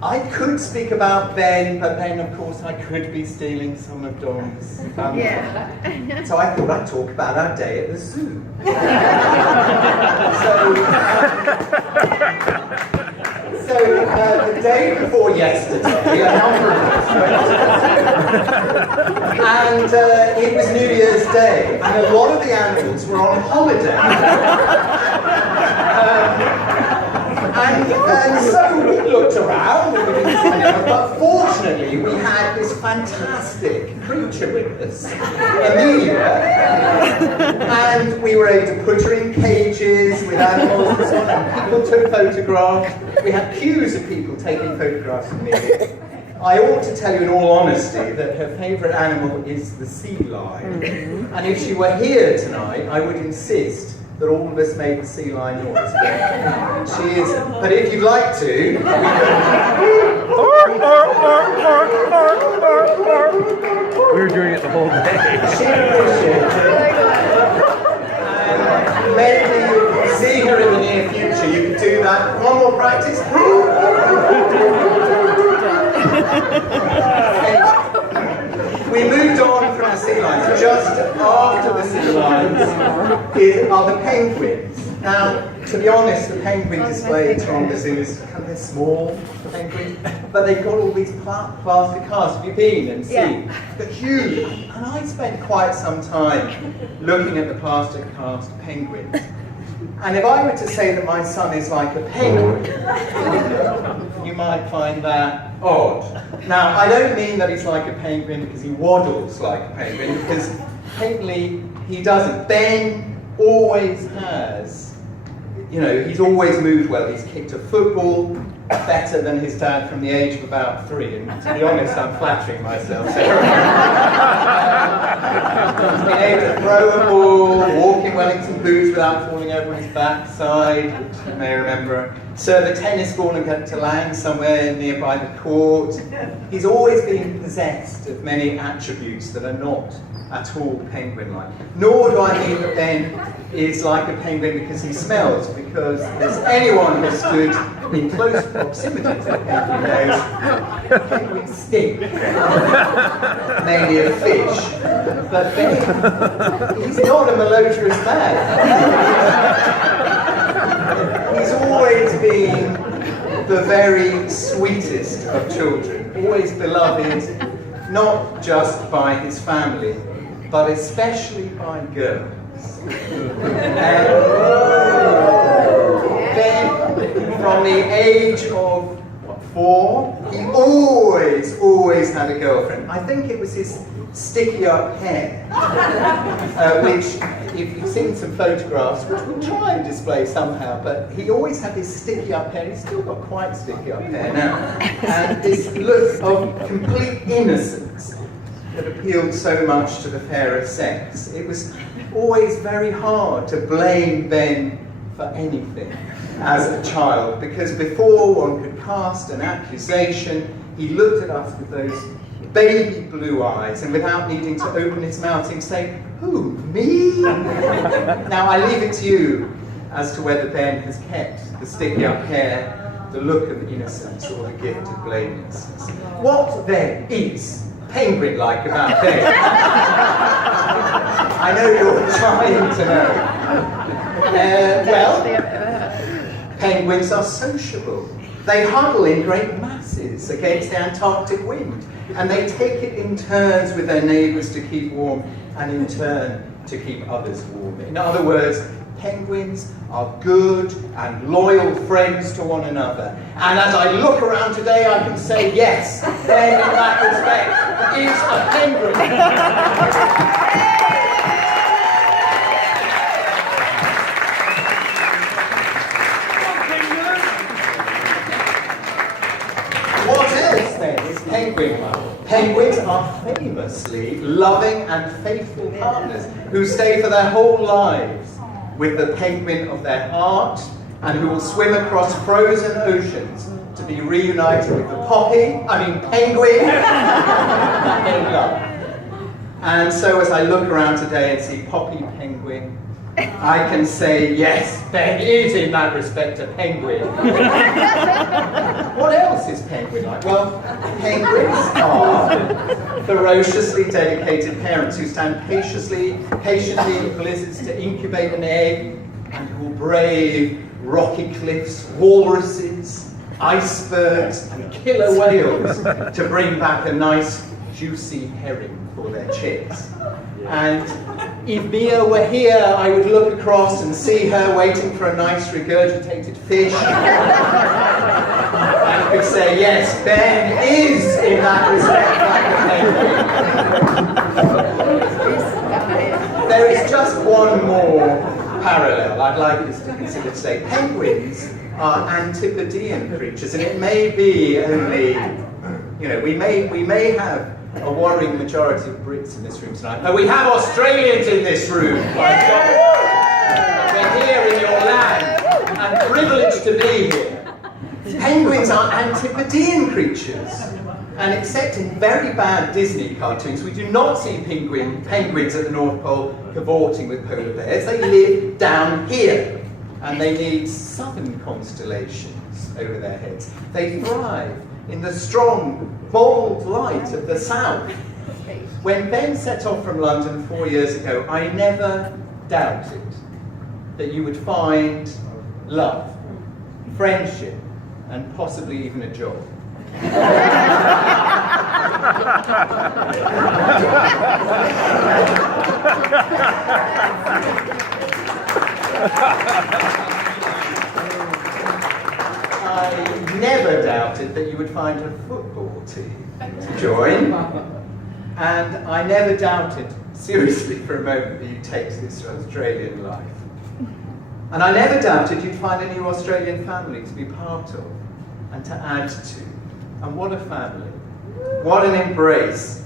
I could speak about Ben, but then of course I could be stealing some of Dom's thunder. Yeah. So I thought I'd talk about our day at the zoo. So the day before yesterday, a number of us went to the zoo. And it was New Year's Day, and a lot of the animals were on holiday. And so we looked around, but fortunately we had this fantastic creature with us, Amelia, and we were able to put her in cages with animals and so on, and people took photographs. We had queues of people taking photographs of Amelia. I ought to tell you in all honesty that her favourite animal is the sea lion, and if she were here tonight I would insist that all of us made the sea lion noise. She isn't. But if you'd like to, we were doing it the whole day. She appreciates it. And maybe see her in the near future. You can do that. One more practice. We moved on from the sea lions. Just after the sea lions are the penguins. Now, to be honest, the penguin display at the zoo is kind of small, penguins, but they've got all these plastic casts. Have you been and seen? They're huge. And I spent quite some time looking at the plastic cast penguins. And if I were to say that my son is like a penguin, you might find that odd. Now, I don't mean that he's like a penguin because he waddles like a penguin, because patently he doesn't. Ben always has, he's always moved well. He's kicked a football better than his dad from the age of about 3, and to be honest, I'm flattering myself. He's been able to throw a ball, walk in Wellington boots without falling over his backside, which you may remember. Serve a tennis ball and get to land somewhere nearby the court. He's always been possessed of many attributes that are not at all penguin-like. Nor do I mean that Ben is like a penguin because he smells, because there's anyone who stood in close proximity to the penguin knows penguins stink, mainly of fish. But Ben, he's not a malodorous man. He's always been the very sweetest of children, always beloved, not just by his family, but especially by girls. Then, from the age of 4, he always had a girlfriend. I think it was his sticky up hair, which, if you've seen some photographs, which we'll try and display somehow, but he always had this sticky up hair. He's still got quite sticky up hair now, and this look of complete innocence that appealed so much to the fairer sex. It was always very hard to blame Ben for anything as a child, because before one could cast an accusation, he looked at us with those baby blue eyes, and without needing to open his mouth, he'd say, "Who, me?" Now I leave it to you as to whether Ben has kept the sticky up hair, the look of innocence, or the gift of blamelessness. What then is penguin-like about Ben? I know you're trying to know. Well, penguins are sociable. They huddle in great masses against the Antarctic wind, and they take it in turns with their neighbours to keep warm, and in turn to keep others warm. In other words, penguins are good and loyal friends to one another. And as I look around today, I can say, yes, Ben, in that respect, is a penguin. What else then is penguin love? Penguins are famously loving and faithful partners who stay for their whole lives with the penguin of their heart, and who will swim across frozen oceans to be reunited with the penguin that they love. And so as I look around today and see Poppy Penguin, I can say yes, Ben is in that respect a penguin. What else is penguin like? Well, penguins are ferociously dedicated parents who stand patiently in blizzards to incubate an egg and who will brave rocky cliffs, walruses, icebergs and killer whales to bring back a nice juicy herring for their chicks. And if Mia were here, I would look across and see her waiting for a nice regurgitated fish. And could say, yes, Ben is in that respect like a penguin. There is just one more parallel I'd like us to consider today. Penguins are antipodean creatures, and it may be only, we may have a worrying majority of Brits in this room tonight. Oh, we have Australians in this room. By God. We're here in your land and privileged to be here. Penguins are antipodean creatures. And except in very bad Disney cartoons, we do not see penguins at the North Pole cavorting with polar bears. They live down here. And they need southern constellations over their heads. They thrive in the strong, bold light of the south. When Ben set off from London 4 years ago, I never doubted that you would find love, friendship, and possibly even a job. I never doubted that you would find a football team to join, and I never doubted, seriously for a moment, that you'd take to this Australian life. And I never doubted you'd find a new Australian family to be part of and to add to. And what a family. What an embrace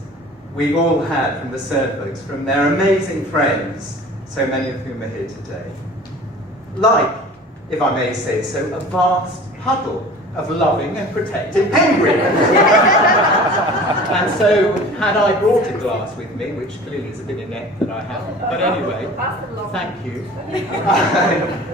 we've all had from the Cernbergs, from their amazing friends, so many of whom are here today. Like, if I may say so, a vast huddle of loving and protected penguins. And so, had I brought a glass with me, which clearly is a bit inept that I haven't, but anyway, thank you.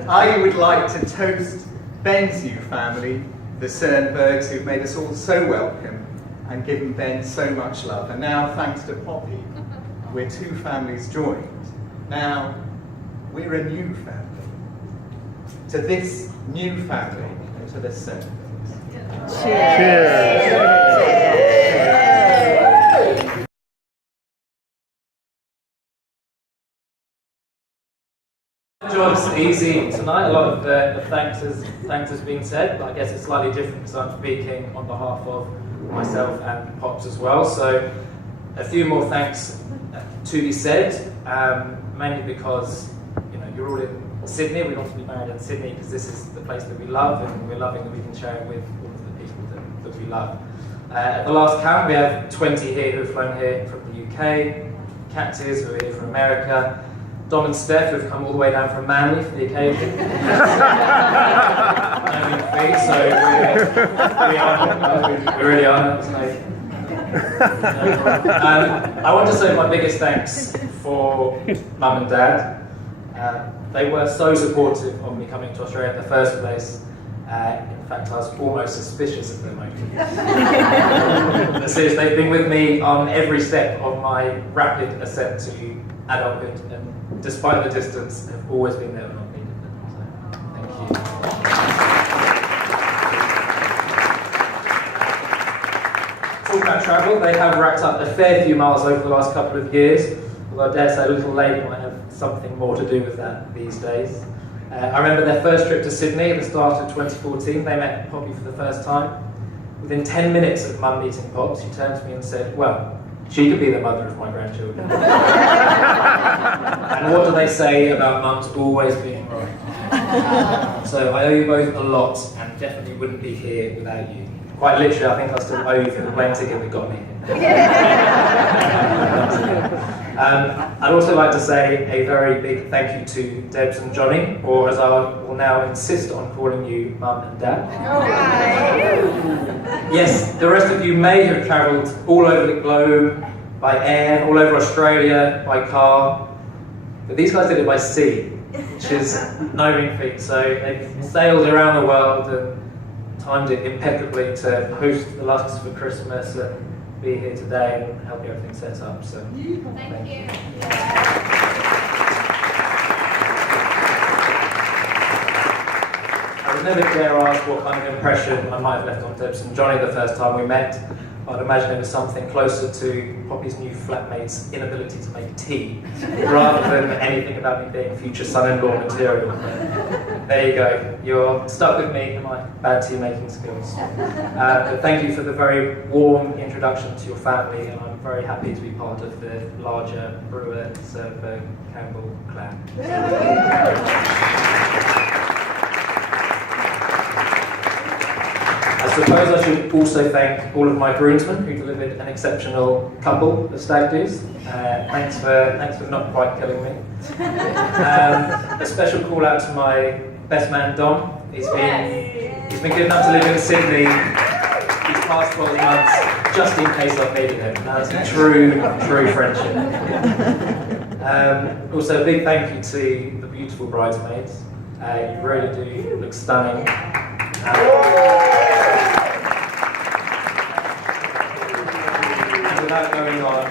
I would like to toast Ben's new family, the Cernbergs, who've made us all so welcome and given Ben so much love. And now, thanks to Poppy, we're two families joined. Now, we're a new family. To this new family and to the Cernbergs. Cheers. Cheers. Job's easy tonight. A lot of the thanks has been said, but I guess it's slightly different because I'm speaking on behalf of myself and Pops as well. So a few more thanks to be said, mainly because you're all in Sydney. We want to be married in Sydney because this is the place that we love, and we're loving that we can share it with all of the people that we love. At the last count, we have 20 here who have flown here from the UK, Cactus who are here from America, Dom and Steph who have come all the way down from Manly for the occasion. So we really are. I want to say my biggest thanks for Mum and Dad. They were so supportive of me coming to Australia in the first place. In fact, I was almost suspicious of their motives. Seriously, they've been with me on every step of my rapid ascent to adulthood, and despite the distance, have always been there when I've needed them. So, thank you. Talking about travel, they have racked up a fair few miles over the last couple of years, although I dare say Little Lady might have something more to do with that these days. I remember their first trip to Sydney at the start of 2014. They met Poppy for the first time. Within 10 minutes of Mum meeting Pops, she turned to me and said, well, she could be the mother of my grandchildren. And what do they say about mums always being right? So I owe you both a lot, and definitely wouldn't be here without you. Quite literally, I think I still owe you for the plane ticket that got me here. I'd also like to say a very big thank you to Debs and Johnny, or as I will now insist on calling you Mum and Dad. Yes, the rest of you may have travelled all over the globe, by air, all over Australia, by car, but these guys did it by sea. which is no mean feat. So they've sailed around the world and timed it impeccably to host the Lusks for Christmas and be here today and help everything set up. So Thank you. I would never dare ask what kind of impression I might have left on Debs and Johnny the first time we met. I'd imagine it was something closer to Poppy's new flatmate's inability to make tea, rather than anything about me being future son-in-law material. But there you go. You're stuck with me and my bad tea making skills. But thank you for the very warm introduction to your family, and I'm very happy to be part of the larger Brewer Servo Campbell clan. I suppose I should also thank all of my groomsmen who delivered an exceptional couple of stag do's. Thanks for not quite killing me. A special call out to my best man Dom. He's been good enough to live in Sydney these past 12 months just in case I've needed him. That's a true friendship. Also a big thank you to the beautiful bridesmaids. You really do look stunning. Without going on,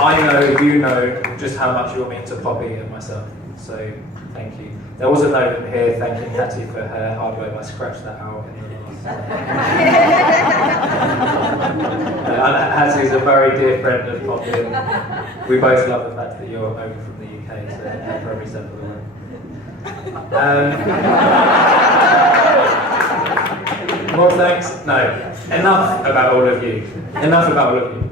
I know you know just how much you're mean to Poppy and myself, so thank you. There was a note in here thanking Hattie for her hard work. I scratched that out in the last. Hattie is a very dear friend of Poppy, and we both love the fact that you're over from the UK, so help her every step of the way. More thanks? No. Enough about all of you. Enough about all of you.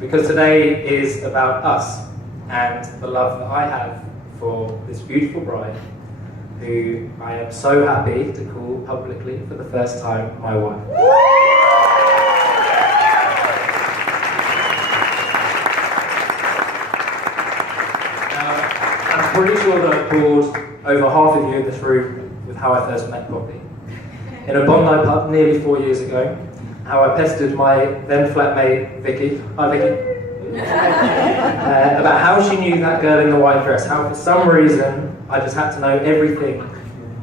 Because today is about us and the love that I have for this beautiful bride, who I am so happy to call publicly for the first time my wife. Now, I'm pretty sure that I've bored over half of you in this room with how I first met Poppy. In a Bondi pub nearly 4 years ago, how I pestered my then flatmate Vicky, hi Vicky, about how she knew that girl in the white dress, how for some reason I just had to know everything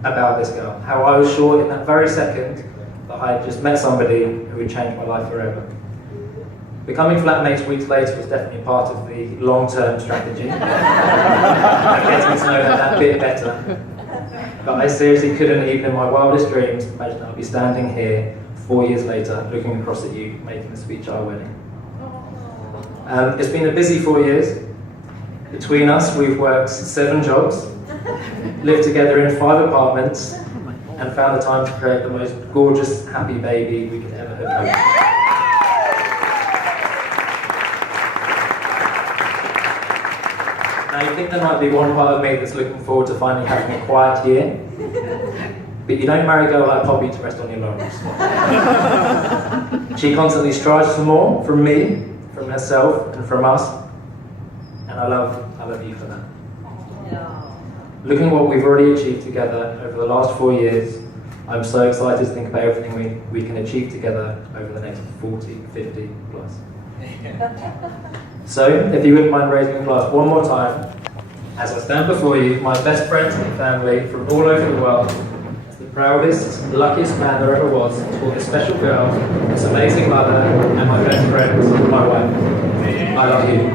about this girl, how I was sure in that very second that I had just met somebody who would change my life forever. Becoming flatmates weeks later was definitely part of the long-term strategy, and getting to know her that bit better. But I seriously couldn't, even in my wildest dreams, imagine I'd be standing here 4 years later, looking across at you, making a speech at our wedding. It's been a busy 4 years. Between us, we've worked 7 jobs, lived together in 5 apartments, and found the time to create the most gorgeous, happy baby we could ever have hoped. Now, you think there might be one part of me that's looking forward to finally having a quiet year, but you don't marry a girl like Poppy to rest on your laurels. She constantly strives for more from me, from herself, and from us, and I love you for that. Looking at what we've already achieved together over the last 4 years, I'm so excited to think about everything we can achieve together over the next 40, 50 plus. So, if you wouldn't mind raising a glass one more time, as I stand before you, my best friends and family from all over the world, as the proudest, luckiest man there ever was, for this special girl, this amazing mother, and my best friend, my wife. I love you.